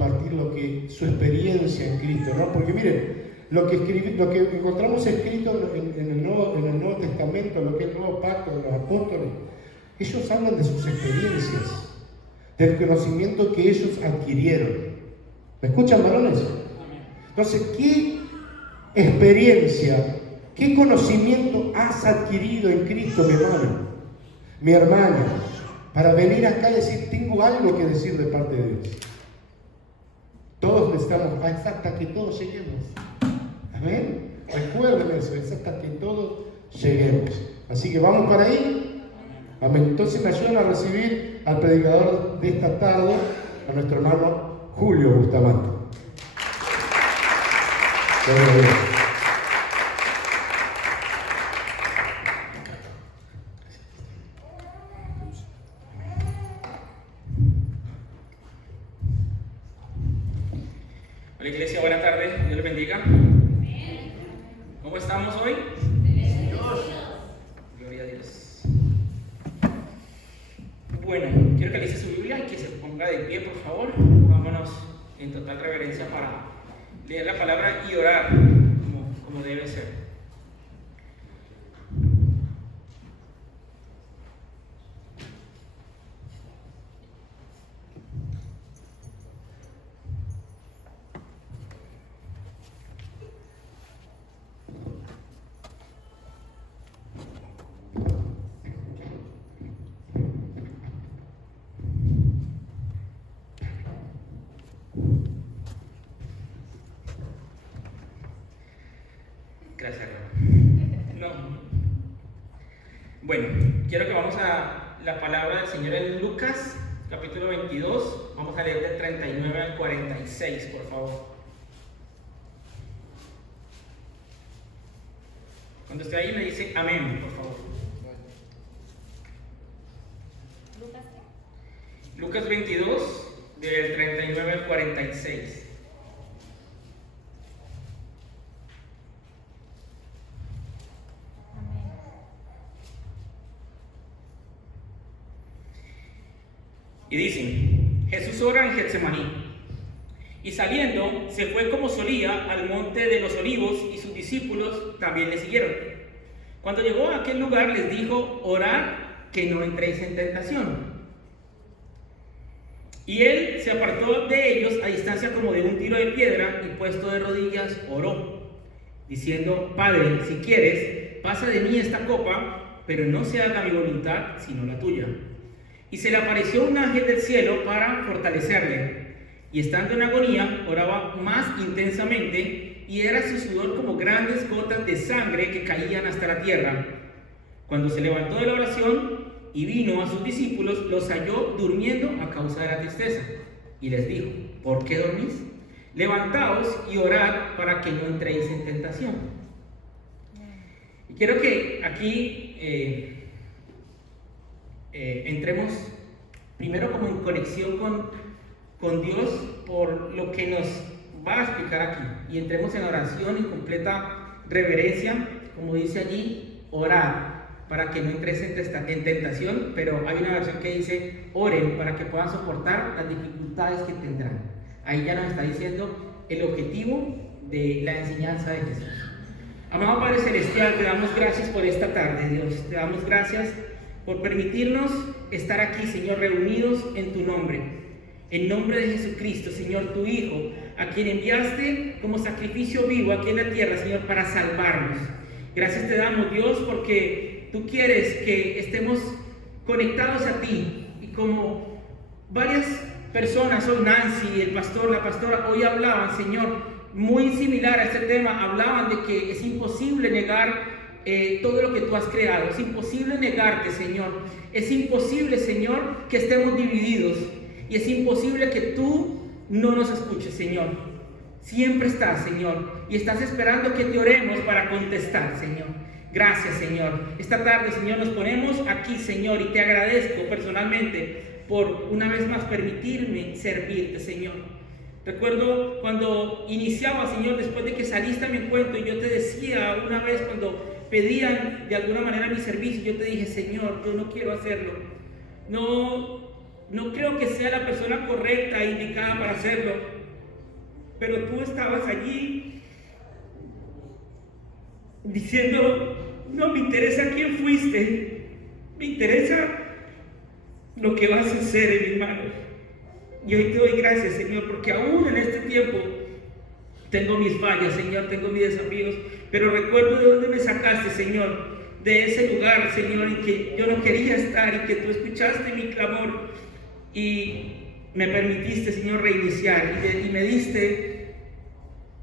compartir su experiencia en Cristo, ¿no? Porque miren, lo que encontramos escrito en el Nuevo Testamento, lo que es el Nuevo Pacto de los apóstoles, ellos hablan de sus experiencias, del conocimiento que ellos adquirieron. ¿Me escuchan, varones? Entonces, ¿qué experiencia, qué conocimiento has adquirido en Cristo, mi hermano, mi hermana, para venir acá y decir, tengo algo que decir de parte de Dios? Todos necesitamos, hasta que todos lleguemos. Amén. Recuerden eso, es hasta que todos lleguemos. Así que vamos para ahí. Amén. Entonces me ayudan a recibir al predicador de esta tarde, a nuestro hermano Julio Bustamante. Hola iglesia, buenas tardes, Dios les bendiga. ¿Cómo estamos hoy? Gloria a Dios. Bueno, quiero que lea su Biblia y que se ponga de pie, por favor. Vámonos en total reverencia para leer la palabra y orar como debe ser. Gracias, hermano. No. Bueno, quiero que vamos a la palabra del Señor en Lucas, capítulo 22. Vamos a leer del 39 al 46, por favor. Cuando esté ahí me dice amén, por favor. Lucas 22, del 39 al 46. Y dicen, Jesús ora en Getsemaní. Y saliendo, se fue como solía al monte de los Olivos, y sus discípulos también le siguieron. Cuando llegó a aquel lugar, les dijo, orad que no entréis en tentación. Y él se apartó de ellos a distancia como de un tiro de piedra, y puesto de rodillas, oró, diciendo, Padre, si quieres, pasa de mí esta copa, pero no se haga mi voluntad, sino la tuya. Y se le apareció un ángel del cielo para fortalecerle. Y estando en agonía, oraba más intensamente, y era su sudor como grandes gotas de sangre que caían hasta la tierra. Cuando se levantó de la oración y vino a sus discípulos, los halló durmiendo a causa de la tristeza. Y les dijo, ¿por qué dormís? Levantaos y orad para que no entréis en tentación. Y quiero que aquí entremos primero como en conexión con Dios por lo que nos va a explicar aquí, y entremos en oración en completa reverencia, como dice allí, orar para que no entres en tentación, pero hay una versión que dice oren para que puedan soportar las dificultades que tendrán. Ahí ya nos está diciendo el objetivo de la enseñanza de Jesús. Amado Padre Celestial, te damos gracias por esta tarde, Dios. Te damos gracias por permitirnos estar aquí, Señor, reunidos en tu nombre. En nombre de Jesucristo, Señor, tu Hijo, a quien enviaste como sacrificio vivo aquí en la tierra, Señor, para salvarnos. Gracias te damos, Dios, porque tú quieres que estemos conectados a ti. Y como varias personas, hoy Nancy, el pastor, la pastora, hoy hablaban, Señor, muy similar a este tema, hablaban de que es imposible negar todo lo que tú has creado. Es imposible negarte, Señor. Es imposible, Señor, que estemos divididos. Y es imposible que tú no nos escuches, Señor. Siempre estás, Señor. Y estás esperando que te oremos para contestar, Señor. Gracias, Señor. Esta tarde, Señor, nos ponemos aquí, Señor. Y te agradezco personalmente por una vez más permitirme servirte, Señor. Recuerdo cuando iniciaba, Señor, después de que saliste a mi encuentro, y yo te decía una vez cuando pedían de alguna manera mi servicio, yo te dije, Señor, yo no quiero hacerlo. no creo que sea la persona correcta e indicada para hacerlo, pero tú estabas allí diciendo, no me interesa quién fuiste, me interesa lo que vas a hacer en mis manos. Y hoy te doy gracias, Señor, porque aún en este tiempo tengo mis fallas, Señor, tengo mis desafíos, pero recuerdo de dónde me sacaste, Señor, de ese lugar, Señor, en que yo no quería estar y que tú escuchaste mi clamor y me permitiste, Señor, reiniciar y me diste,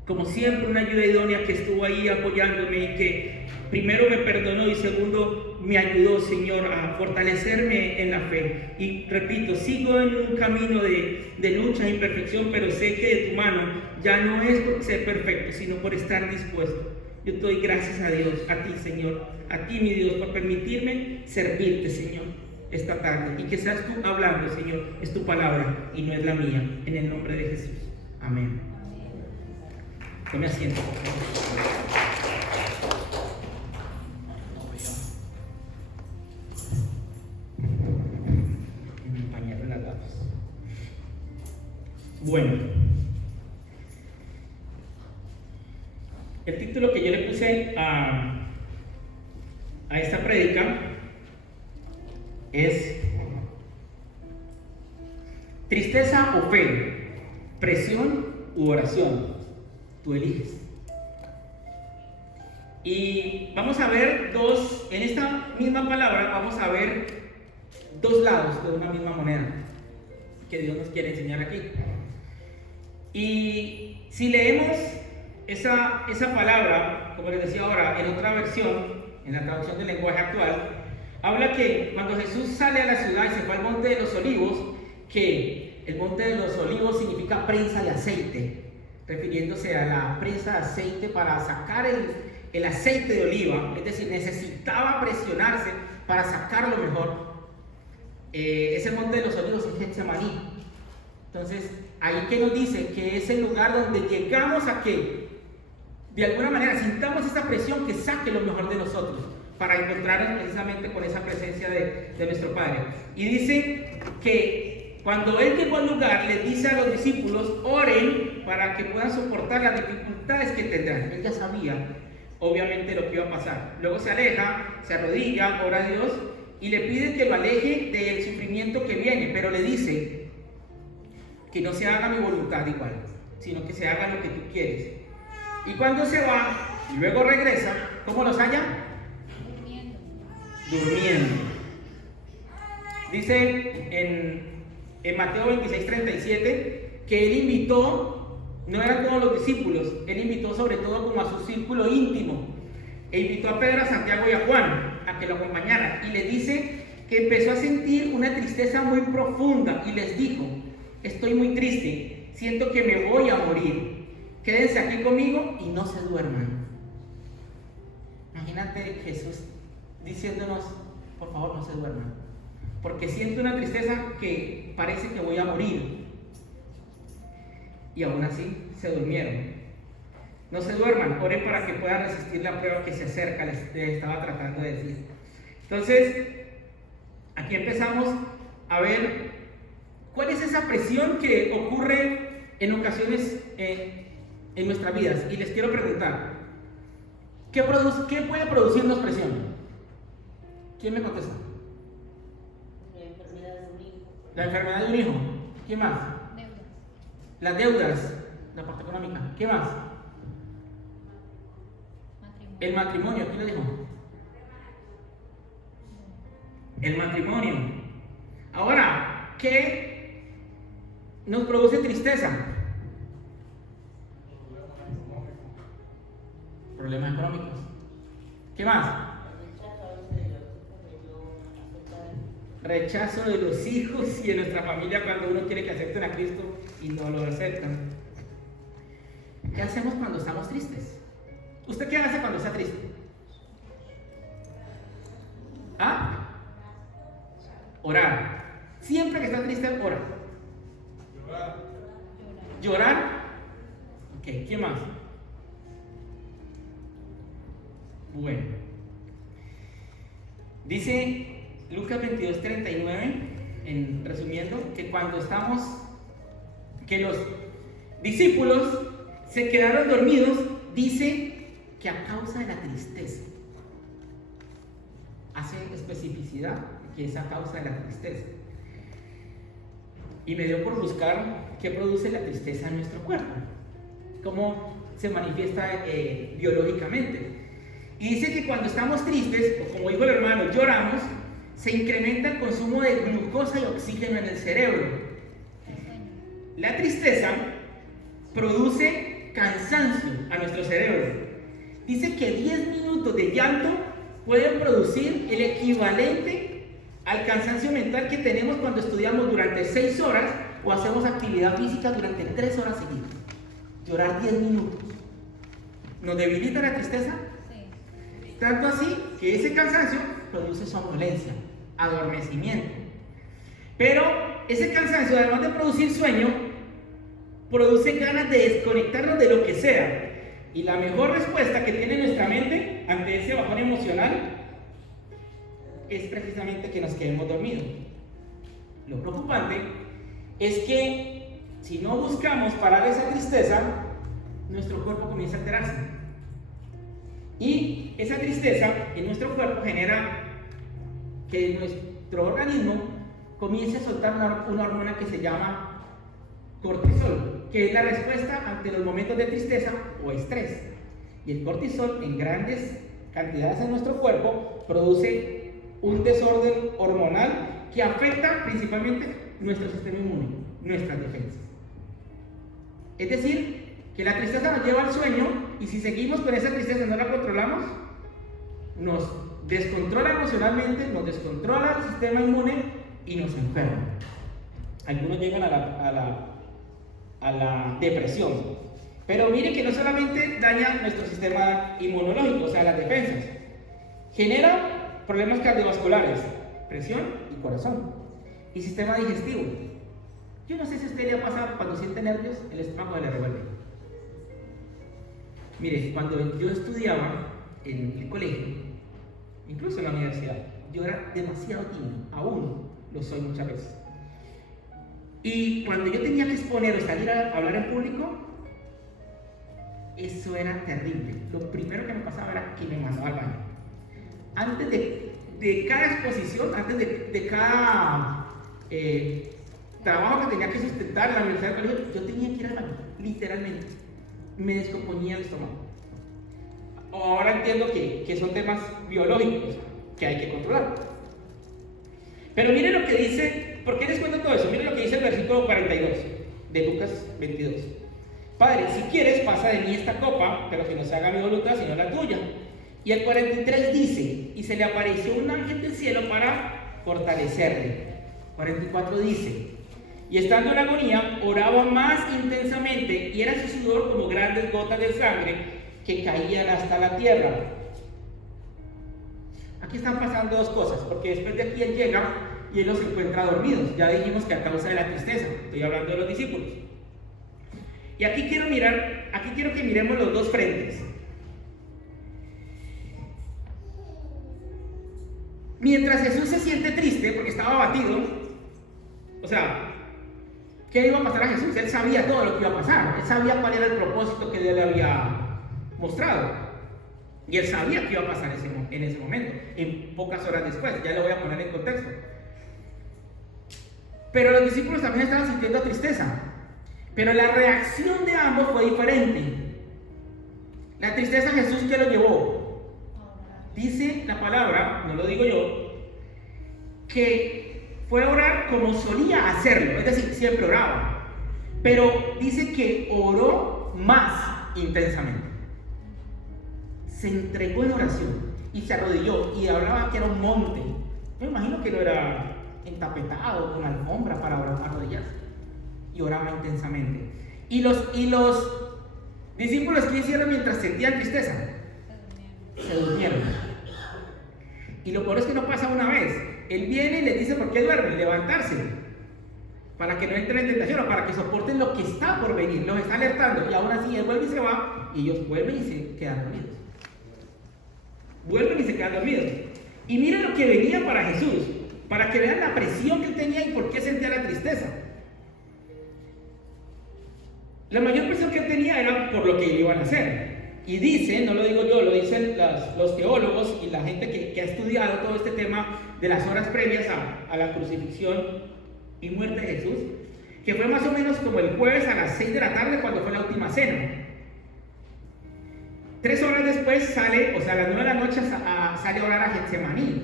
como siempre, una ayuda idónea que estuvo ahí apoyándome y que primero me perdonó y segundo me ayudó, Señor, a fortalecerme en la fe. Y repito, sigo en un camino de lucha e imperfección, pero sé que de tu mano ya no es por ser perfecto, sino por estar dispuesto. Yo te doy gracias a Dios, a ti, Señor, a ti, mi Dios, por permitirme servirte, Señor, esta tarde. Y que seas tú hablando, Señor, es tu palabra y no es la mía. En el nombre de Jesús. Amén. Tome asiento. Bueno, el título que yo le puse a esta prédica es tristeza o fe, presión u oración, tú eliges. Y vamos a ver en esta misma palabra vamos a ver dos lados de una misma moneda que Dios nos quiere enseñar aquí. Y si leemos esa palabra, como les decía ahora, en otra versión, en la traducción del lenguaje actual, habla que cuando Jesús sale a la ciudad y se fue al Monte de los Olivos, que el Monte de los Olivos significa prensa de aceite, refiriéndose a la prensa de aceite para sacar el aceite de oliva, es decir, necesitaba presionarse para sacar lo mejor. Es el Monte de los Olivos en Getsemaní. Entonces, ahí que nos dice que es el lugar donde llegamos a que de alguna manera sintamos esa presión que saque lo mejor de nosotros para encontrarnos precisamente con esa presencia de nuestro Padre. Y dice que cuando Él llegó al lugar, le dice a los discípulos, oren para que puedan soportar las dificultades que tendrán. Él ya sabía, obviamente, lo que iba a pasar. Luego se aleja, se arrodilla, ora a Dios y le pide que lo aleje del sufrimiento que viene, pero le dice que no se haga mi voluntad igual, sino que se haga lo que tú quieres. Y cuando se va y luego regresa, ¿cómo los halla? Durmiendo. Dice en Mateo 26:37 que Él invitó, no eran todos los discípulos, Él invitó sobre todo como a su círculo íntimo, e invitó a Pedro, a Santiago y a Juan a que lo acompañaran, y le dice que empezó a sentir una tristeza muy profunda y les dijo, estoy muy triste, siento que me voy a morir, quédense aquí conmigo y no se duerman. Imagínate Jesús diciéndonos, por favor no se duerman, porque siento una tristeza que parece que voy a morir. Y aún así se durmieron. No se duerman, oren para que puedan resistir la prueba que se acerca, les estaba tratando de decir. Entonces, aquí empezamos a ver cuál es esa presión que ocurre en ocasiones en nuestras vidas. Y les quiero preguntar, ¿qué puede producirnos presión? ¿Quién me contesta? La enfermedad de un hijo. La enfermedad de un hijo. ¿Qué más? Deudas. Las deudas, la parte económica. ¿Qué más? Matrimonio. El matrimonio, ¿quién lo dijo? El matrimonio. Ahora, ¿qué nos produce tristeza? Problemas económicos. ¿Qué más? Rechazo de los hijos y de nuestra familia cuando uno quiere que acepten a Cristo y no lo aceptan. ¿Qué hacemos cuando estamos tristes? ¿Usted qué hace cuando está triste? ¿Ah? Orar. Siempre que está triste, ora. Llorar. Ok, ¿qué más? Bueno. Dice Lucas 22:39, en resumiendo, que que los discípulos se quedaron dormidos, dice que a causa de la tristeza. Hace especificidad que es a causa de la tristeza. Y me dio por buscar qué produce la tristeza en nuestro cuerpo, cómo se manifiesta biológicamente. Y dice que cuando estamos tristes, o como dijo el hermano, lloramos, se incrementa el consumo de glucosa y oxígeno en el cerebro. La tristeza produce cansancio a nuestro cerebro. Dice que 10 minutos de llanto pueden producir el equivalente al cansancio mental que tenemos cuando estudiamos durante 6 horas o hacemos actividad física durante 3 horas seguidas. Llorar 10 minutos. ¿Nos debilita la tristeza? Sí. Tanto así que ese cansancio produce somnolencia, adormecimiento. Pero ese cansancio, además de producir sueño, produce ganas de desconectarnos de lo que sea. Y la mejor respuesta que tiene nuestra mente ante ese bajón emocional es precisamente que nos quedemos dormidos. Lo preocupante es que si no buscamos parar esa tristeza, nuestro cuerpo comienza a alterarse. Y esa tristeza en nuestro cuerpo genera que nuestro organismo comience a soltar una hormona que se llama cortisol, que es la respuesta ante los momentos de tristeza o estrés. Y el cortisol en grandes cantidades en nuestro cuerpo produce un desorden hormonal que afecta principalmente nuestro sistema inmune, nuestras defensas. Es decir, que la tristeza nos lleva al sueño y si seguimos con esa tristeza y no la controlamos, nos descontrola emocionalmente, nos descontrola el sistema inmune y nos enferma. Algunos llegan a la depresión. Pero mire que no solamente daña nuestro sistema inmunológico, o sea, las defensas, genera problemas cardiovasculares, presión y corazón, y sistema digestivo. Yo no sé si a usted le ha pasado cuando siente nervios, el estómago le revuelve. Mire, cuando yo estudiaba en el colegio, incluso en la universidad, yo era demasiado tímido, aún lo soy muchas veces. Y cuando yo tenía que exponer o salir a hablar en público, eso era terrible. Lo primero que me pasaba era que me mandaba al baño. Antes de cada exposición, antes de cada trabajo que tenía que sustentar en la universidad del colegio, yo tenía que ir al baño, literalmente. Me descomponía el estómago. Ahora entiendo que son temas biológicos que hay que controlar. Pero miren lo que dice, ¿por qué les cuento todo eso? Miren lo que dice el versículo 42 de Lucas 22. Padre, si quieres, pasa de mí esta copa, pero que no se haga mi voluntad, sino la tuya. Y el 43 dice, y se le apareció un ángel del cielo para fortalecerle. 44 dice, y estando en agonía, oraba más intensamente, y era su sudor como grandes gotas de sangre que caían hasta la tierra. Aquí están pasando dos cosas, porque después de aquí él llega y él los encuentra dormidos. Ya dijimos que a causa de la tristeza, estoy hablando de los discípulos. Y aquí quiero que miremos los dos frentes. Mientras Jesús se siente triste porque estaba abatido, o sea, ¿qué iba a pasar a Jesús? Él sabía todo lo que iba a pasar, él sabía cuál era el propósito que Dios le había mostrado, y él sabía que iba a pasar en ese momento, en pocas horas después. Ya le voy a poner en contexto. Pero los discípulos también estaban sintiendo tristeza, pero la reacción de ambos fue diferente. La tristeza, Jesús, ¿qué lo llevó? Dice la palabra, no lo digo yo, que fue a orar como solía hacerlo, es decir, siempre oraba, pero dice que oró más intensamente. Se entregó en oración y se arrodilló y hablaba que era un monte. Me imagino que no era entapetado con alfombra para arrodillarse, y oraba intensamente. Y los discípulos, ¿qué hicieron mientras sentían tristeza? Se durmieron. Y lo peor es que no pasa una vez. Él viene y les dice por qué duermen, levantarse, para que no entren en tentación o para que soporten lo que está por venir. Los está alertando, y aún así él vuelve y se va, y ellos vuelven y se quedan dormidos. Vuelven y se quedan dormidos. Y miren lo que venía para Jesús. para que vean la presión que él tenía y por qué sentía la tristeza. La mayor presión que él tenía era por lo que le iban a hacer. Y dicen, no lo digo yo, lo dicen los teólogos y la gente que ha estudiado todo este tema de las horas previas a la crucifixión y muerte de Jesús, que fue más o menos como el jueves a las 6 de la tarde cuando fue la última cena. 3 horas después sale, o sea, a las 9 de la noche sale a orar a Getsemaní.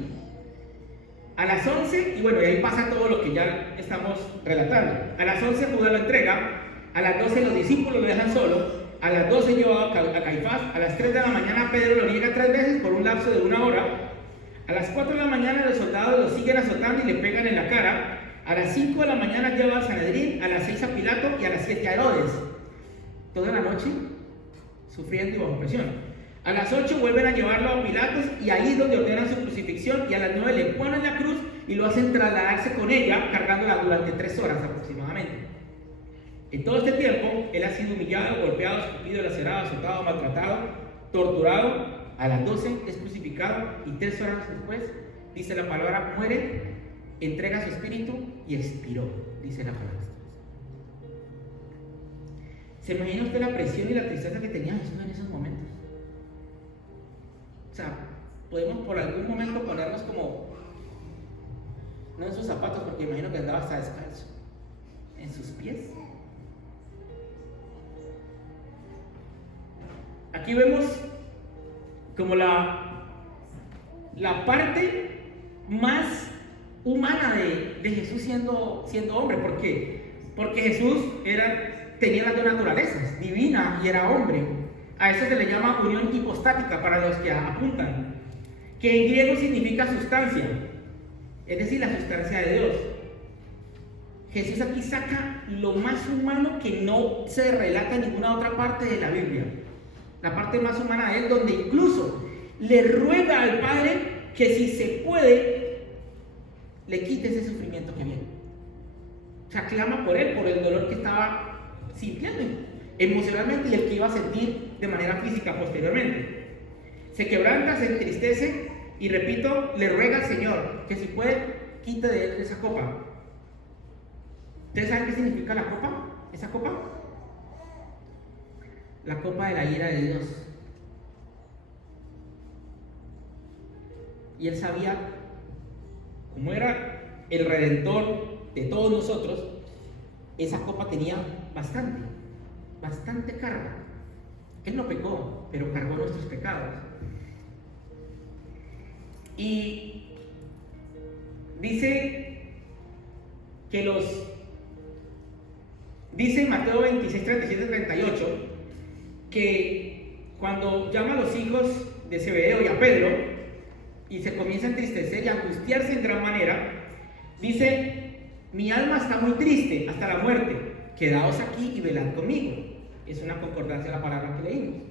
A las 11, y bueno, y ahí pasa todo lo que ya estamos relatando. A las 11 Judas lo entrega, a las 12 los discípulos lo dejan solo, a las 12 llevado a Caifás, a las 3 de la mañana Pedro lo niega 3 veces por un lapso de 1 hora, a las 4 de la mañana los soldados lo siguen azotando y le pegan en la cara, a las 5 de la mañana lleva al Sanedrín, a las 6 a Pilato y a las 7 a Herodes. Toda la noche sufriendo y bajo presión. A las 8 vuelven a llevarlo a Pilatos y ahí es donde ordenan su crucifixión, y a las 9 le ponen la cruz y lo hacen trasladarse con ella, cargándola durante 3 horas aproximadamente. En todo este tiempo, él ha sido humillado, golpeado, escupido, lacerado, azotado, maltratado, torturado. A las 12 es crucificado y 3 horas después, dice la palabra, muere, entrega su espíritu y expiró, dice la palabra. ¿Se imagina usted la presión y la tristeza que tenía Jesús en esos momentos? O sea, podemos por algún momento ponernos como, no en sus zapatos, porque imagino que andaba hasta descalzo, en sus pies. Aquí vemos como la parte más humana de Jesús siendo hombre. ¿Por qué? Porque Jesús tenía las dos naturalezas, divina y era hombre. A eso se le llama unión hipostática para los que apuntan, que en griego significa sustancia, es decir, la sustancia de Dios. Jesús aquí saca lo más humano que no se relata en ninguna otra parte de la Biblia. La parte más humana de él, donde incluso le ruega al Padre que si se puede, le quite ese sufrimiento que viene. O sea, clama por él, por el dolor que estaba sintiendo emocionalmente y el que iba a sentir de manera física posteriormente. Se quebranta, se entristece y, repito, le ruega al Señor que si puede, quite de él esa copa. ¿Ustedes saben qué significa la copa? ¿Esa copa? La copa de la ira de Dios. Y él sabía, como era el redentor de todos nosotros, esa copa tenía bastante carga. Él no pecó, pero cargó nuestros pecados. Y dice en Mateo 26, 37, 38, que cuando llama a los hijos de Zebedeo y a Pedro y se comienza a entristecer y a angustiarse en gran manera, dice: mi alma está muy triste hasta la muerte, quedaos aquí y velad conmigo. Es una concordancia de la palabra que leímos.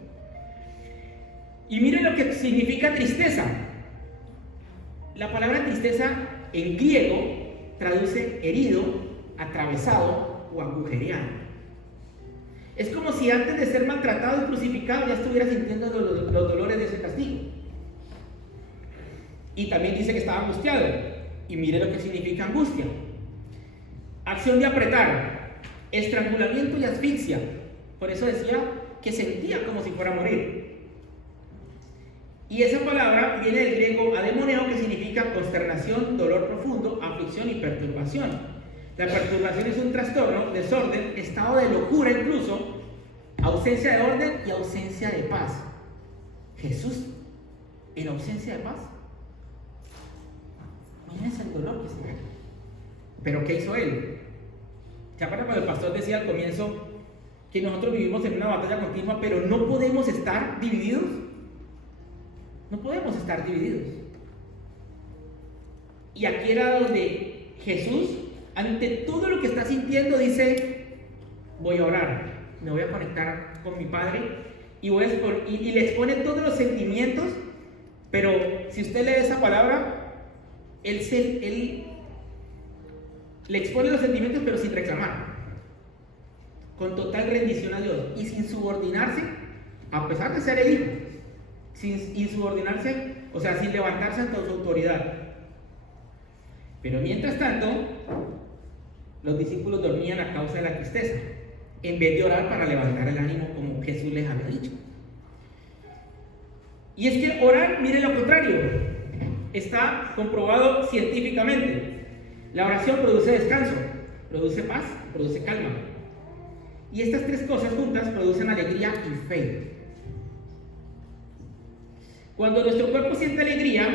Y miren lo que significa tristeza. La palabra tristeza en griego traduce herido, atravesado o agujereado. Es como si antes de ser maltratado y crucificado ya estuviera sintiendo los dolores de ese castigo. Y también dice que estaba angustiado. Y mire lo que significa angustia. Acción de apretar, estrangulamiento y asfixia. Por eso decía que sentía como si fuera a morir. Y esa palabra viene del griego ademoneo, que significa consternación, dolor profundo, aflicción y perturbación. La perturbación es un trastorno, desorden, estado de locura incluso, ausencia de orden y ausencia de paz. Jesús, en ausencia de paz. Imagínense el dolor que se ve. Pero ¿qué hizo él? ¿Se acuerdan cuando el pastor decía al comienzo que nosotros vivimos en una batalla continua, pero no podemos estar divididos? No podemos estar divididos. Y aquí era donde Jesús, ante todo lo que está sintiendo, dice: voy a orar, me voy a conectar con mi Padre y le expone todos los sentimientos. Pero si usted lee esa palabra, él le expone los sentimientos, pero sin reclamar, con total rendición a Dios y sin subordinarse, a pesar de ser el Hijo, sin insubordinarse, o sea, sin levantarse ante su autoridad. Pero mientras tanto, los discípulos dormían a causa de la tristeza, en vez de orar para levantar el ánimo como Jesús les había dicho. Y es que orar, mire lo contrario, está comprobado científicamente. La oración produce descanso, produce paz, produce calma. Y estas tres cosas juntas producen alegría y fe. Cuando nuestro cuerpo siente alegría,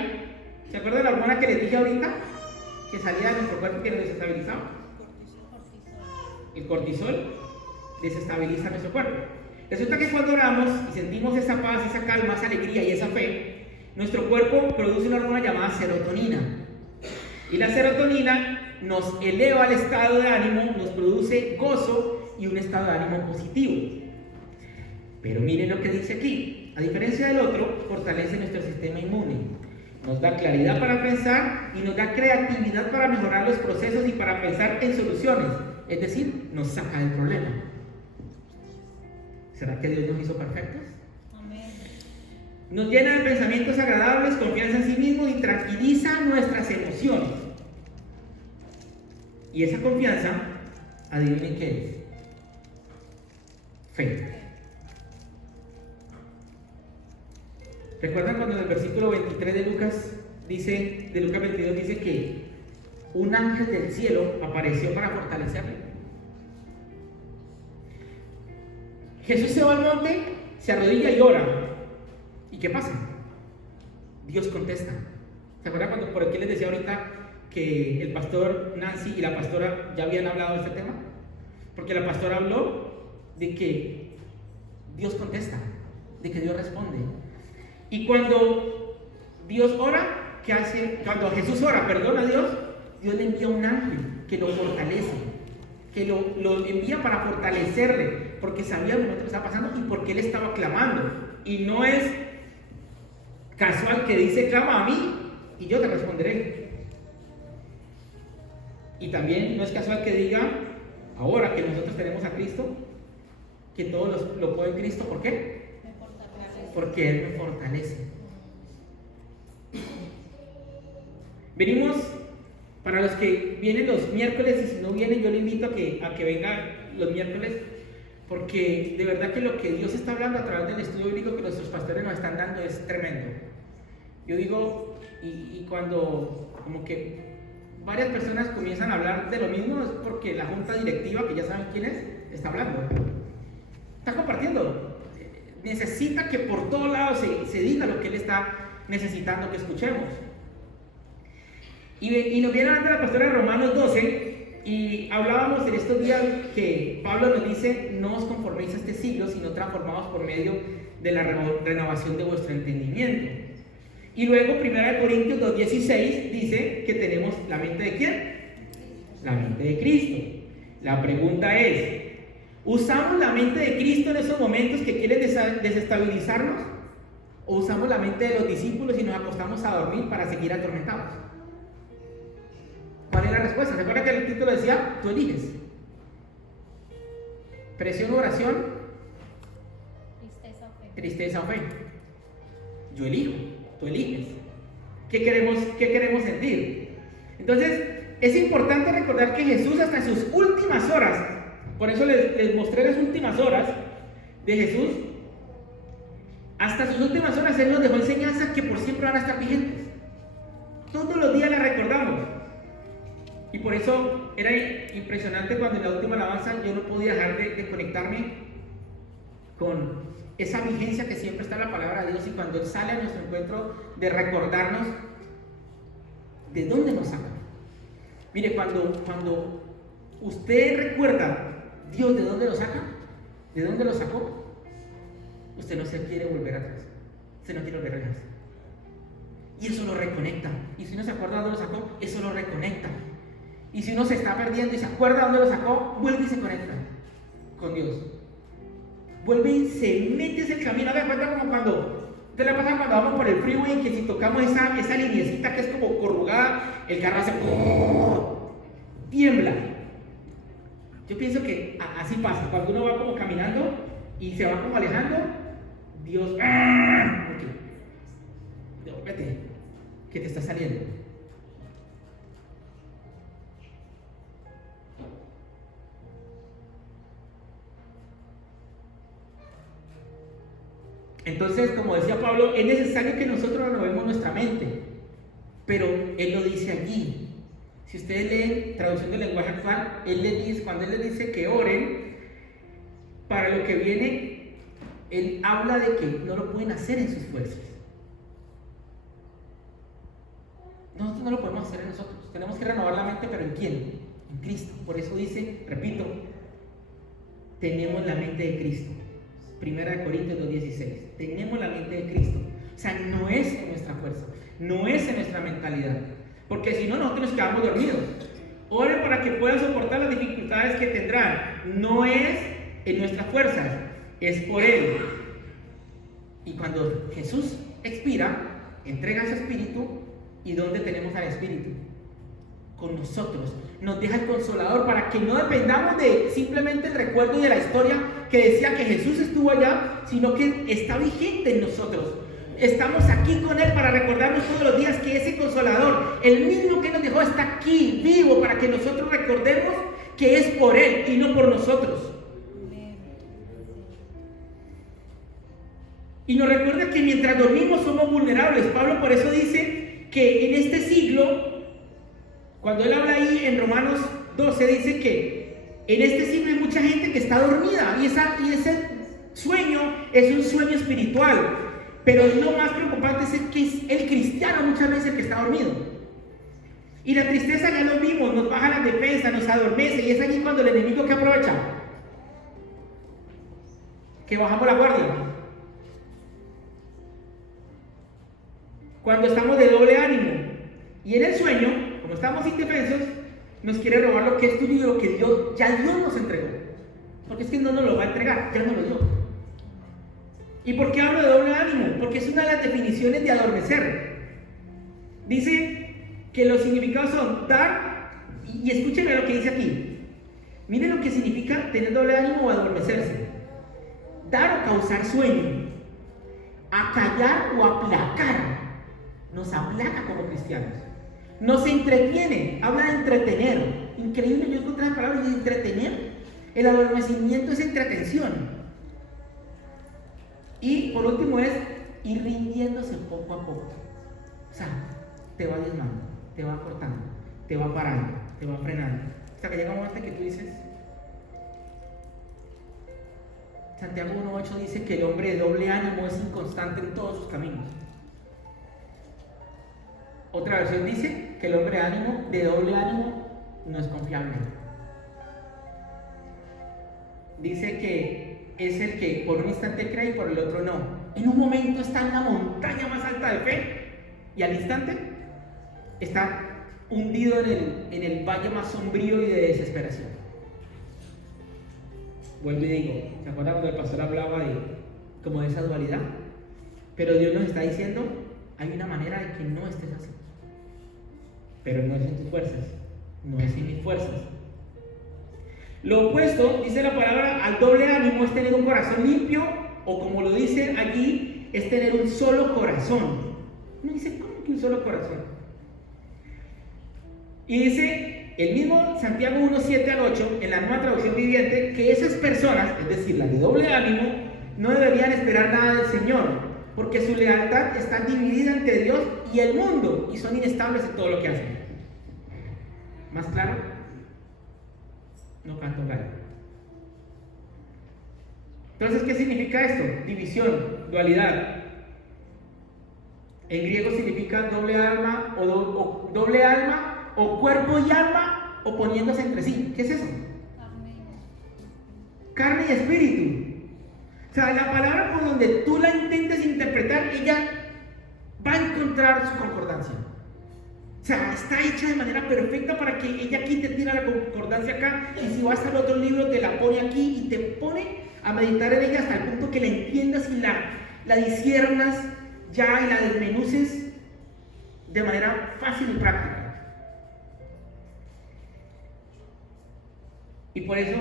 ¿se acuerdan de la hormona que les dije ahorita? Que salía de nuestro cuerpo y que nos desestabilizaba. El cortisol desestabiliza nuestro cuerpo. Resulta que cuando oramos y sentimos esa paz, esa calma, esa alegría y esa fe, nuestro cuerpo produce una hormona llamada serotonina. Y la serotonina nos eleva al estado de ánimo, nos produce gozo y un estado de ánimo positivo. Pero miren lo que dice aquí. A diferencia del otro, fortalece nuestro sistema inmune. Nos da claridad para pensar y nos da creatividad para mejorar los procesos y para pensar en soluciones. Es decir, nos saca del problema. ¿Será que Dios nos hizo perfectos? Amén. Nos llena de pensamientos agradables, confianza en sí mismo y tranquiliza nuestras emociones. Y esa confianza, adivinen qué es. Fe. ¿Recuerdan cuando en el versículo 23 de Lucas 22 dice que un ángel del cielo apareció para fortalecerle? Jesús se va al monte, se arrodilla y ora. ¿Y qué pasa? Dios contesta. ¿Se acuerdan cuando por aquí les decía ahorita que el pastor Nancy y la pastora ya habían hablado de este tema? Porque la pastora habló de que Dios contesta, de que Dios responde. Y cuando Dios ora, ¿qué hace? Cuando Jesús ora, perdona a Dios, Dios le envía un ángel que lo fortalece, que lo envía para fortalecerle, porque sabía lo que estaba pasando y porque él estaba clamando. Y no es casual que dice, clama a mí y yo te responderé. Y también no es casual que diga, ahora que nosotros tenemos a Cristo, que todo lo puede en Cristo. ¿Por qué? Porque Él me fortalece. Venimos, para los que vienen los miércoles, y si no vienen, yo le invito a que vengan los miércoles, porque de verdad que lo que Dios está hablando a través del estudio bíblico que nuestros pastores nos están dando es tremendo. Yo digo, y cuando como que varias personas comienzan a hablar de lo mismo, es porque la junta directiva, que ya saben quién es, está hablando, está compartiendo. Necesita que por todos lados se diga lo que Él está necesitando que escuchemos. Y nos viene hablando la pastora de Romanos 12, y hablábamos en estos días que Pablo nos dice, no os conforméis a este siglo, sino transformados por medio de la renovación de vuestro entendimiento. Y luego 1 Corintios 2:16 dice que tenemos la mente de ¿quién? La mente de Cristo. La pregunta es, ¿usamos la mente de Cristo en esos momentos que quieren desestabilizarnos? ¿O usamos la mente de los discípulos y nos acostamos a dormir para seguir atormentados? ¿Cuál es la respuesta? Recuerda que el título decía, tú eliges. Presión o oración, tristeza o fe. Yo elijo, tú eliges. ¿Qué queremos sentir? Entonces, es importante recordar que Jesús hasta en sus últimas horas, por eso les mostré las últimas horas de Jesús, hasta sus últimas horas Él nos dejó enseñanzas que por siempre van a estar vigentes. Todos los días las recordamos. Y por eso era impresionante cuando en la última alabanza yo no podía dejar de conectarme con esa vigencia que siempre está en la palabra de Dios, y cuando Él sale a nuestro encuentro de recordarnos de dónde nos saca. Mire, cuando usted recuerda Dios de dónde lo saca, de dónde lo sacó, usted no se quiere volver atrás, usted no quiere volver atrás. Y eso lo reconecta. Y si no se acuerda dónde lo sacó, eso lo reconecta. Y si uno se está perdiendo y se acuerda dónde lo sacó, vuelve y se conecta con Dios. Vuelve y se mete ese camino. Haga cuenta como cuando te la pasa cuando vamos por el freeway, que si tocamos esa lineecita que es como corrugada, el carro hace tiembla. Yo pienso que así pasa. Cuando uno va como caminando y se va como alejando, Dios, devuélvete, que te está saliendo. Entonces, como decía Pablo, es necesario que nosotros renovemos nuestra mente. Pero él lo dice allí. Si ustedes leen traducción del lenguaje actual, cuando él les dice que oren para lo que viene, él habla de que no lo pueden hacer en sus fuerzas. Nosotros no lo podemos hacer en nosotros. Tenemos que renovar la mente, pero ¿en quién? En Cristo. Por eso dice, repito, tenemos la mente de Cristo. 1 Corintios 2:16. Tenemos la mente de Cristo. O sea, no es en nuestra fuerza, no es en nuestra mentalidad. Porque si no, nosotros nos quedamos dormidos. Oren para que puedan soportar las dificultades que tendrán. No es en nuestras fuerzas, es por Él. Y cuando Jesús expira, entrega su espíritu. ¿Y dónde tenemos al Espíritu? Con nosotros. Nos deja el Consolador para que no dependamos de simplemente el recuerdo y de la historia que decía que Jesús estuvo allá, sino que está vigente en nosotros. Estamos aquí con Él para recordarnos todos los días que ese Consolador, el mismo que nos dejó, está aquí vivo para que nosotros recordemos que es por Él y no por nosotros. Y nos recuerda que mientras dormimos somos vulnerables. Pablo por eso dice que en este siglo, cuando él habla ahí en Romanos 12, dice que en este siglo hay mucha gente que está dormida y ese sueño es un sueño espiritual. Pero lo más preocupante es el cristiano muchas veces el que está dormido. Y la tristeza ya lo vimos, nos baja la defensa, nos adormece, y es allí cuando el enemigo que aprovecha, que bajamos la guardia. Cuando estamos de doble ánimo. Y en el sueño, como estamos indefensos, nos quiere robar lo que es tuyo y lo que Dios nos entregó. Porque es que no nos lo va a entregar, ya nos lo dio. ¿Y por qué hablo de doble ánimo? Porque es una de las definiciones de adormecer. Dice que los significados son dar, y escúchenme lo que dice aquí. Miren lo que significa tener doble ánimo o adormecerse. Dar o causar sueño, acallar o aplacar. Nos aplaca como cristianos. Nos entretiene, habla de entretener. Increíble, yo encontré la palabra de entretener. El adormecimiento es entretención. Y por último es ir rindiéndose poco a poco. O sea, te va diezmando, te va cortando, te va parando, te va frenando. Hasta que llega un momento que tú dices, Santiago 1:8 dice que el hombre de doble ánimo es inconstante en todos sus caminos. Otra versión dice que el hombre de doble ánimo no es confiable. Dice que es el que por un instante cree y por el otro no. En un momento está en la montaña más alta de fe y al instante está hundido en el valle más sombrío y de desesperación. Vuelvo y digo, ¿se acuerdan cuando el pastor hablaba de esa dualidad? Pero Dios nos está diciendo, hay una manera de que no estés así. Pero no es en tus fuerzas, no es en mis fuerzas. Lo opuesto, dice la palabra, al doble ánimo es tener un corazón limpio, o como lo dice allí, es tener un solo corazón. No dice, ¿cómo que un solo corazón? Y dice el mismo Santiago 1:7 al 8, en la Nueva Traducción Viviente, que esas personas, es decir, las de doble ánimo, no deberían esperar nada del Señor, porque su lealtad está dividida entre Dios y el mundo, y son inestables en todo lo que hacen. ¿Más claro? No canto gallo. Entonces, ¿qué significa esto? División, dualidad. En griego significa doble alma o doble alma o cuerpo y alma oponiéndose entre sí. ¿Qué es eso? Carne y espíritu. O sea, la palabra por donde tú la intentes interpretar, ella va a encontrar su concordancia. O sea, está hecha de manera perfecta para que ella aquí te tira la concordancia acá, y si vas al otro libro te la pone aquí y te pone a meditar en ella hasta el punto que la entiendas y la disiernas ya y la desmenuces de manera fácil y práctica. Y por eso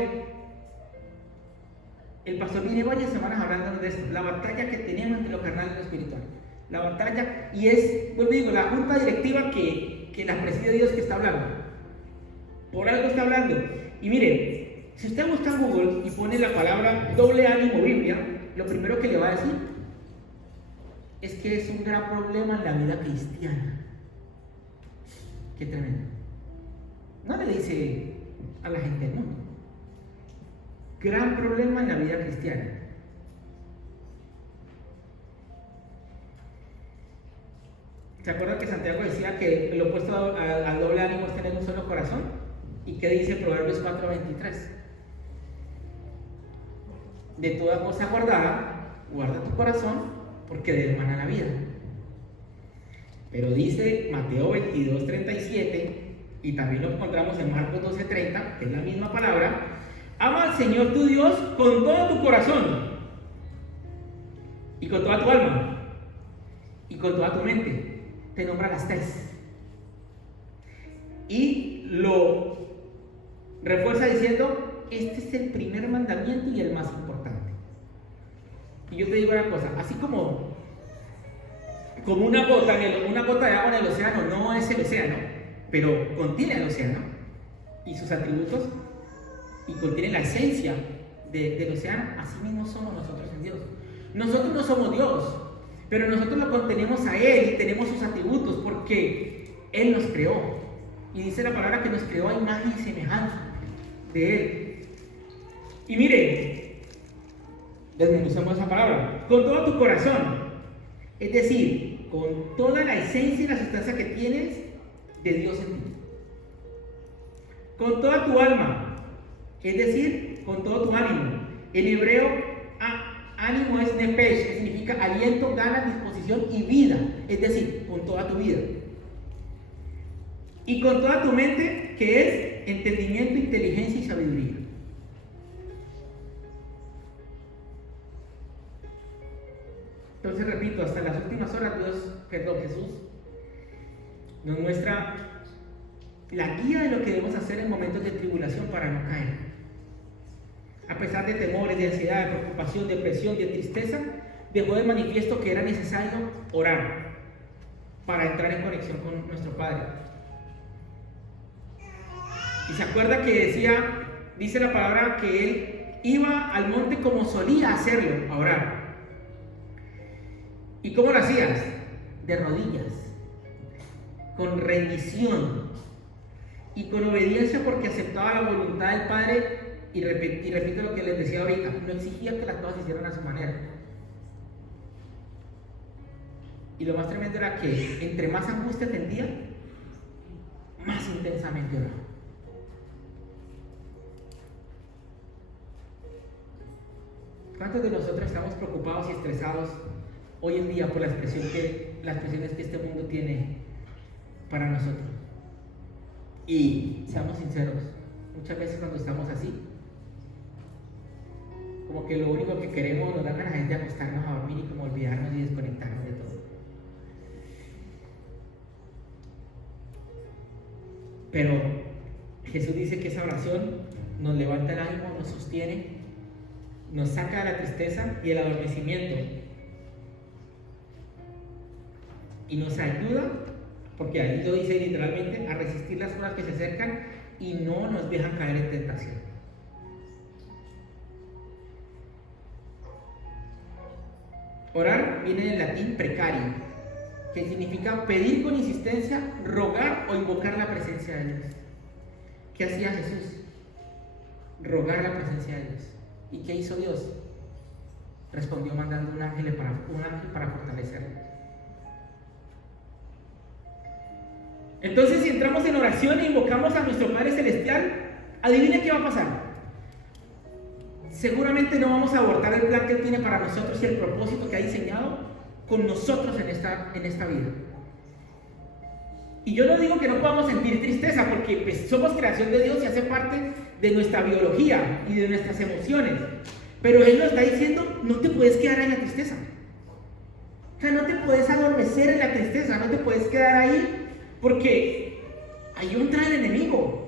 el pastor viene varias semanas hablando de esto, la batalla que tenemos entre lo carnal y lo espiritual. La batalla, y es, vuelvo y digo, la junta directiva que la preside Dios que está hablando. Por algo está hablando. Y mire, si usted busca en Google y pone la palabra doble ánimo Biblia, lo primero que le va a decir es que es un gran problema en la vida cristiana. Qué tremendo. No le dice a la gente del mundo. Gran problema en la vida cristiana. ¿Se acuerdan que Santiago decía que lo opuesto al doble ánimo es tener un solo corazón? ¿Y qué dice Proverbios 4:23? De toda cosa guardada, guarda tu corazón, porque de él mana la vida. Pero dice Mateo 22:37, y también lo encontramos en Marcos 12:30, que es la misma palabra: ama al Señor tu Dios con todo tu corazón, y con toda tu alma, y con toda tu mente. Te nombra las tres. Y lo refuerza diciendo: este es el primer mandamiento y el más importante. Y yo te digo una cosa, así como una gota de agua en el océano no es el océano, pero contiene el océano y sus atributos, y contiene la esencia del océano, así mismo somos nosotros en Dios. Nosotros no somos Dios, pero nosotros lo contenemos a Él y tenemos sus atributos porque Él nos creó. Y dice la palabra que nos creó a imagen y semejanza de Él. Y mire, desmenuzamos esa palabra: con todo tu corazón, es decir, con toda la esencia y la sustancia que tienes de Dios en ti. Con toda tu alma, es decir, con todo tu ánimo. En hebreo, ánimo es nepesh, que significa aliento, ganas, disposición y vida, es decir, con toda tu vida. Y con toda tu mente, que es entendimiento, inteligencia y sabiduría. Entonces, repito, hasta las últimas horas Jesús nos muestra la guía de lo que debemos hacer en momentos de tribulación para no caer. A pesar de temores, de ansiedad, de preocupación, de depresión, de tristeza, dejó de manifiesto que era necesario orar para entrar en conexión con nuestro Padre. Y se acuerda que dice la palabra que él iba al monte como solía hacerlo, a orar. ¿Y cómo lo hacías? De rodillas, con rendición y con obediencia, porque aceptaba la voluntad del Padre. Y repito lo que les decía ahorita: no exigía que las cosas se hicieran a su manera. Y lo más tremendo era que entre más angustia tendía, más intensamente oraba. ¿Cuántos de nosotros estamos preocupados y estresados hoy en día por las presiones que este mundo tiene para nosotros? Y seamos sinceros, muchas veces cuando estamos así, como que lo único que queremos, nos dan ganas es de acostarnos a dormir y como olvidarnos y desconectarnos de todo. Pero Jesús dice que esa oración nos levanta el ánimo, nos sostiene, nos saca de la tristeza y el adormecimiento, y nos ayuda, porque ahí lo dice literalmente, a resistir las cosas que se acercan y no nos dejan caer en tentación. Orar viene del latín precario, que significa pedir con insistencia, rogar o invocar la presencia de Dios. ¿Qué hacía Jesús? Rogar la presencia de Dios. ¿Y qué hizo Dios? Respondió mandando un ángel para fortalecerlo. Entonces, si entramos en oración e invocamos a nuestro Padre Celestial, adivine qué va a pasar. Seguramente no vamos a abortar el plan que Él tiene para nosotros y el propósito que ha diseñado con nosotros en esta vida. Y yo no digo que no podamos sentir tristeza, porque pues, somos creación de Dios y hace parte de nuestra biología y de nuestras emociones. Pero Él nos está diciendo: no te puedes quedar en la tristeza. O sea, no te puedes adormecer en la tristeza, no te puedes quedar ahí, porque ahí entra el enemigo.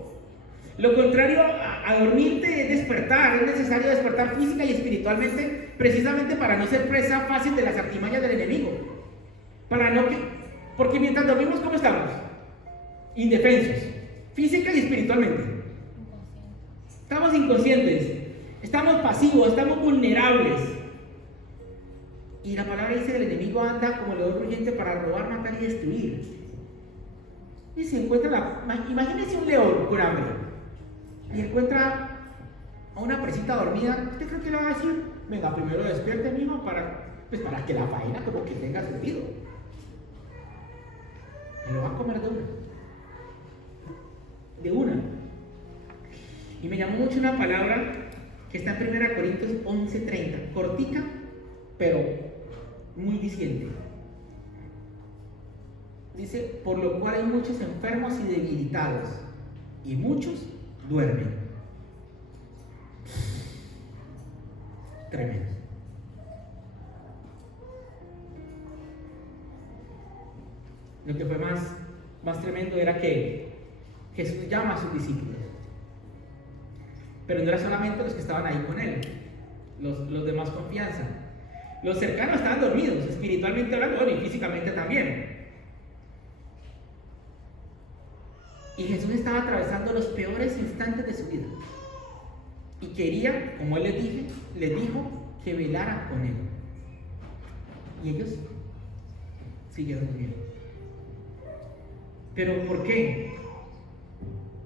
Lo contrario a dormirte es despertar. Es necesario despertar física y espiritualmente, precisamente para no ser presa fácil de las artimañas del enemigo. Porque mientras dormimos, ¿cómo estamos? Indefensos, física y espiritualmente. Estamos inconscientes, estamos pasivos, estamos vulnerables. Y la palabra dice que el enemigo anda como león rugiente para robar, matar y destruir. Y se encuentra, imagínense un león con hambre y encuentra a una presita dormida. ¿Usted cree que le va a decir? Venga, primero despierte, mijo, para que la faena como que tenga sentido. Me lo va a comer de una. De una. Y me llamó mucho una palabra que está en 1 Corintios 11:30, cortica, pero muy diciente. Dice, por lo cual hay muchos enfermos y debilitados, y muchos duermen. Tremendo. Lo que fue más tremendo era que Jesús llama a sus discípulos. Pero no era solamente los que estaban ahí con él, los de más confianza. Los cercanos estaban dormidos, espiritualmente hablando, y físicamente también. Y Jesús estaba atravesando los peores instantes de su vida. Y quería, como él les dijo que velaran con él. Y ellos siguieron durmiendo. ¿Pero por qué?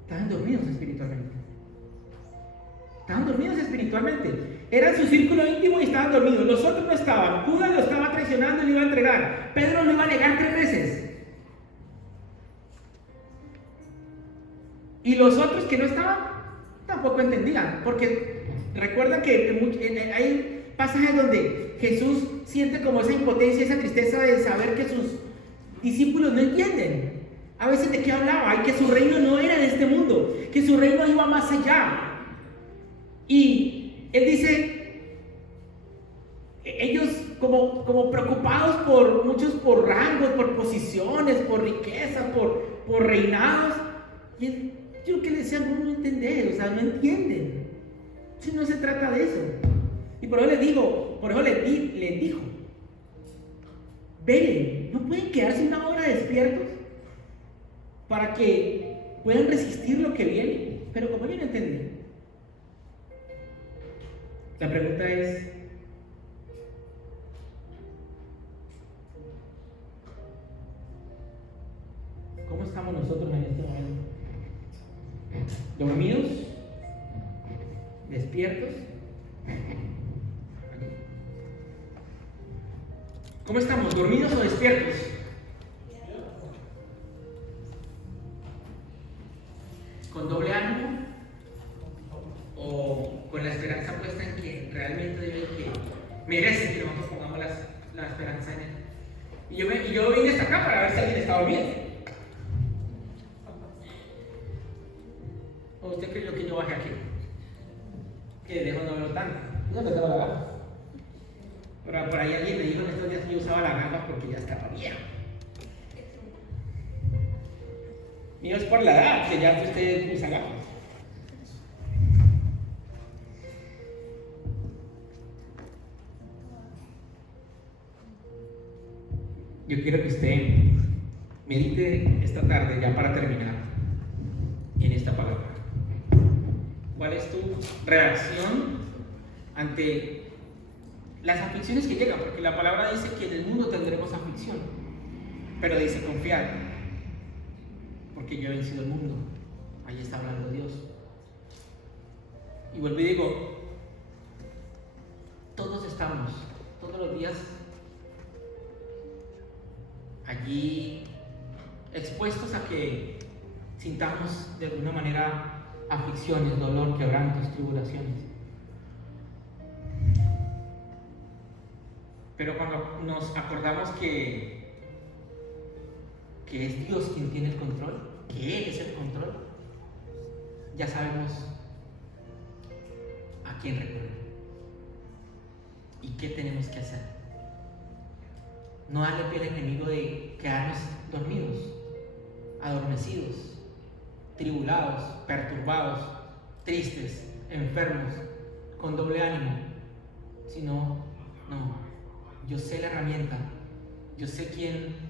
Estaban dormidos espiritualmente. Estaban dormidos espiritualmente. Eran su círculo íntimo y estaban dormidos. Los otros no estaban. Judas lo estaba traicionando y lo iba a entregar. Pedro lo iba a negar 3 veces. Y los otros que no estaban, tampoco entendían. Porque recuerda que hay pasajes donde Jesús siente como esa impotencia, esa tristeza de saber que sus discípulos no entienden. A veces de qué hablaba, y que su reino no era de este mundo, que su reino iba más allá. Y él dice, ellos como preocupados por muchos, por rangos, por posiciones, por riquezas, por reinados. Y yo que les decía, no entender, o sea, no entienden. Si no se trata de eso. Y por eso les dijo, velen, no pueden quedarse una hora despiertos para que puedan resistir lo que viene. Pero como yo no entendí, la pregunta es, ¿cómo estamos nosotros en este momento? ¿Dormidos? ¿Despiertos? ¿Cómo estamos? ¿Dormidos o despiertos? ¿Con doble ánimo? ¿O con la esperanza puesta en que realmente que merece que nosotros pongamos la esperanza en él? Y yo vine hasta acá para ver si alguien está dormido. ¿O usted creyó que yo bajé aquí? Que de lejos no veo tanto. Yo me tengo la gafa. Pero por ahí alguien me dijo en estos días que yo usaba la gafa porque ya estaba viejo. Mío es por la edad, que ya usted usa gafas. Yo quiero que usted medite esta tarde, ya para terminar, en esta palabra. ¿Cuál es tu reacción ante las aflicciones que llegan? Porque la palabra dice que en el mundo tendremos aflicción, pero dice confiar, porque yo he vencido el mundo. Ahí está hablando Dios. Y vuelvo y digo, todos estamos, todos los días, allí expuestos a que sintamos de alguna manera aflicciones, dolor, quebrantos, tribulaciones. Pero cuando nos acordamos que es Dios quien tiene el control, que Él es el control, ya sabemos a quién recurrir y qué tenemos que hacer. No darle pie al enemigo de quedarnos dormidos, adormecidos, tribulados, perturbados, tristes, enfermos, con doble ánimo, sino, no, yo sé la herramienta, yo sé quién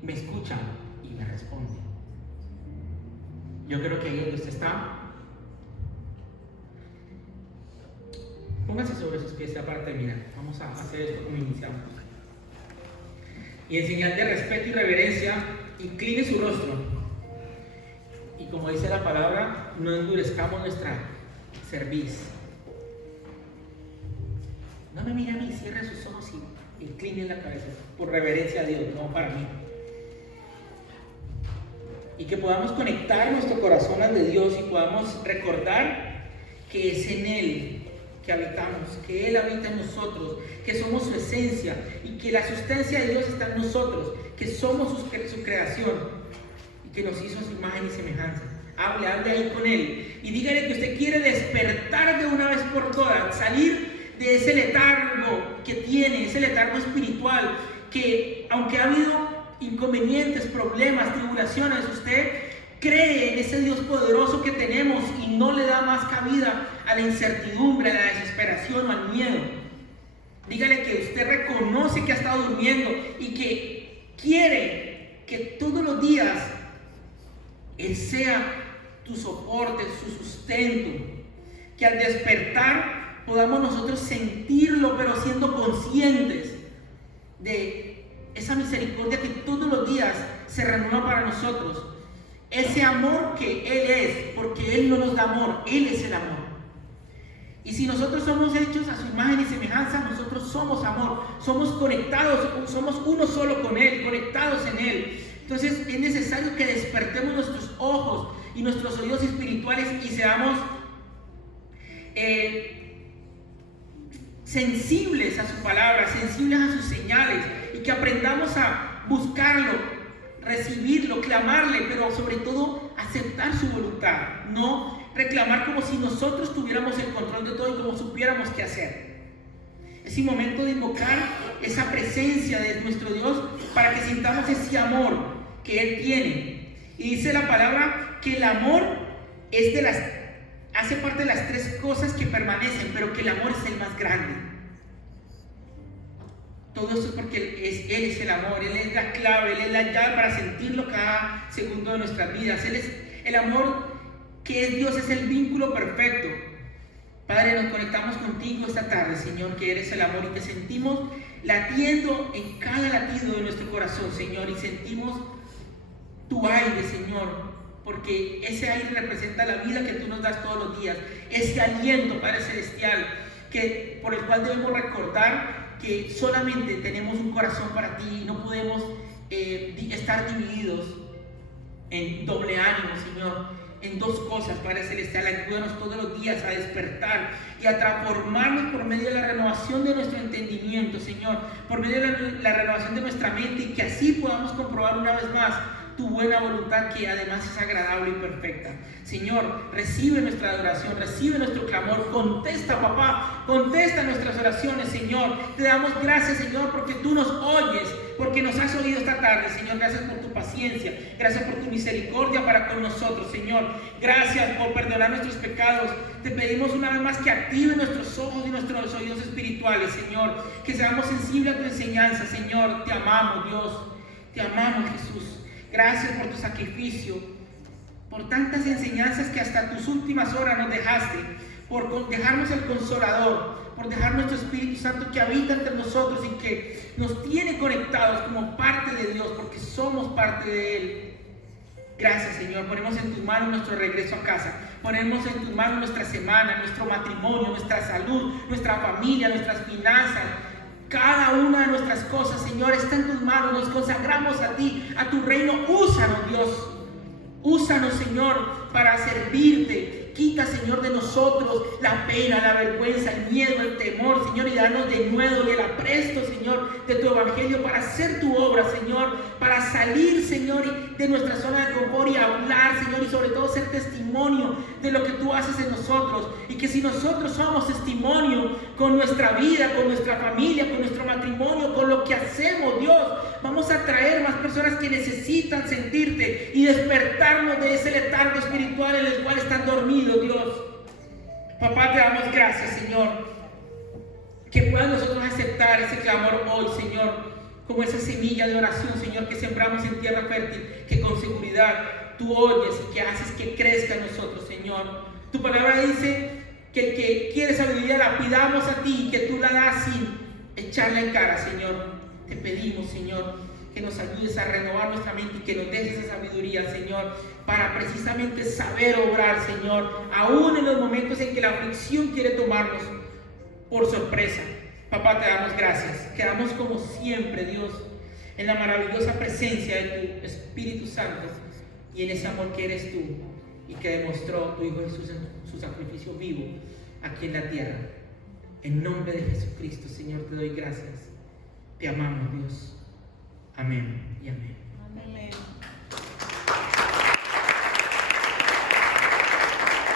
me escucha y me responde. Yo creo que ahí donde usted está, Póngase sobre sus pies ya para terminar. Vamos a hacer esto como iniciamos. Y en señal de respeto y reverencia, incline su rostro. Y como dice la palabra, no endurezcamos nuestra cerviz. No me mire a mí, cierre sus ojos y incline la cabeza por reverencia a Dios, no para mí. Y que podamos conectar nuestro corazón al de Dios y podamos recordar que es en Él que habitamos, que Él habita en nosotros, que somos su esencia y que la sustancia de Dios está en nosotros, que somos su creación y que nos hizo a su imagen y semejanza. Hable ahí con Él y dígale que usted quiere despertar de una vez por todas, salir de ese letargo que tiene, ese letargo espiritual, que aunque ha habido inconvenientes, problemas, tribulaciones, usted cree en ese Dios poderoso que tenemos y no le da más cabida a la incertidumbre, a la desesperación o al miedo. Dígale que usted reconoce que ha estado durmiendo y que quiere que todos los días Él sea tu soporte, su sustento, que al despertar podamos nosotros sentirlo, pero siendo conscientes de esa misericordia que todos los días se renueva para nosotros. Ese amor que Él es, porque Él no nos da amor, Él es el amor. Y si nosotros somos hechos a su imagen y semejanza, nosotros somos amor, somos conectados, somos uno solo con Él, conectados en Él. Entonces es necesario que despertemos nuestros ojos y nuestros oídos espirituales y seamos sensibles a su palabra, sensibles a sus señales, y que aprendamos a buscarlo, recibirlo, clamarle, pero sobre todo aceptar su voluntad, no reclamar como si nosotros tuviéramos el control de todo y como supiéramos qué hacer. Es el momento de invocar esa presencia de nuestro Dios para que sintamos ese amor que Él tiene. Y dice la palabra que el amor hace parte de las tres cosas que permanecen, pero que el amor es el más grande. Todo esto es porque Él es el amor, Él es la clave, Él es la llave para sentirlo cada segundo de nuestras vidas. Él es el amor que es Dios, es el vínculo perfecto. Padre, nos conectamos contigo esta tarde, Señor, que eres el amor y te sentimos latiendo en cada latido de nuestro corazón, Señor, y sentimos tu aire, Señor, porque ese aire representa la vida que tú nos das todos los días, ese aliento, Padre Celestial, por el cual debemos recordar que solamente tenemos un corazón para ti y no podemos estar divididos en doble ánimo, Señor, en dos cosas, Padre Celestial. Ayúdanos todos los días a despertar y a transformarnos por medio de la renovación de nuestro entendimiento, Señor, por medio de la renovación de nuestra mente, y que así podamos comprobar una vez más tu buena voluntad, que además es agradable y perfecta. Señor, recibe nuestra adoración, recibe nuestro clamor, contesta, papá, contesta nuestras oraciones, Señor. Te damos gracias, Señor, porque tú nos oyes, porque nos has oído esta tarde, Señor. Gracias por tu paciencia, gracias por tu misericordia para con nosotros, Señor. Gracias por perdonar nuestros pecados. Te pedimos una vez más que active nuestros ojos y nuestros oídos espirituales, Señor, que seamos sensibles a tu enseñanza, Señor. Te amamos, Dios, te amamos, Jesús. Gracias por tu sacrificio, por tantas enseñanzas que hasta tus últimas horas nos dejaste, por dejarnos el Consolador, por dejar nuestro Espíritu Santo que habita entre nosotros y que nos tiene conectados como parte de Dios, porque somos parte de Él. Gracias, Señor. Ponemos en tus manos nuestro regreso a casa, ponemos en tus manos nuestra semana, nuestro matrimonio, nuestra salud, nuestra familia, nuestras finanzas. Cada una de nuestras cosas, Señor, está en tus manos. Nos consagramos a ti, a tu reino. Úsanos, Dios. Úsanos, Señor, para servirte. Quita, Señor, de nosotros la pena, la vergüenza, el miedo, el temor, Señor, y danos de nuevo y el apresto, Señor, de tu evangelio para hacer tu obra, Señor, para salir, Señor, de nuestra zona de confort y hablar, Señor, y sobre todo ser testimonio de lo que tú haces en nosotros. Y que si nosotros somos testimonio con nuestra vida, con nuestra familia, con nuestro matrimonio, con lo que hacemos, Dios, vamos a atraer más personas que necesitan sentirte y despertarnos de ese letargo espiritual en el cual están dormidos, Dios. Papá, te damos gracias, Señor, que puedan nosotros aceptar ese clamor hoy, Señor, como esa semilla de oración, Señor, que sembramos en tierra fértil, que con seguridad tú oyes y que haces que crezca en nosotros, Señor. Tu palabra dice Que el que quiere sabiduría la pidamos a ti, que tú la das sin echarla en cara, Señor. Te pedimos, Señor, que nos ayudes a renovar nuestra mente y que nos des esa sabiduría, Señor, para precisamente saber obrar, Señor, aún en los momentos en que la aflicción quiere tomarnos por sorpresa. Papá, te damos gracias. Quedamos como siempre, Dios, en la maravillosa presencia de tu Espíritu Santo y en ese amor que eres tú y que demostró tu Hijo Jesús en su sacrificio vivo aquí en la tierra. En nombre de Jesucristo, Señor, te doy gracias. Te amamos, Dios. Amén y amén. Amén.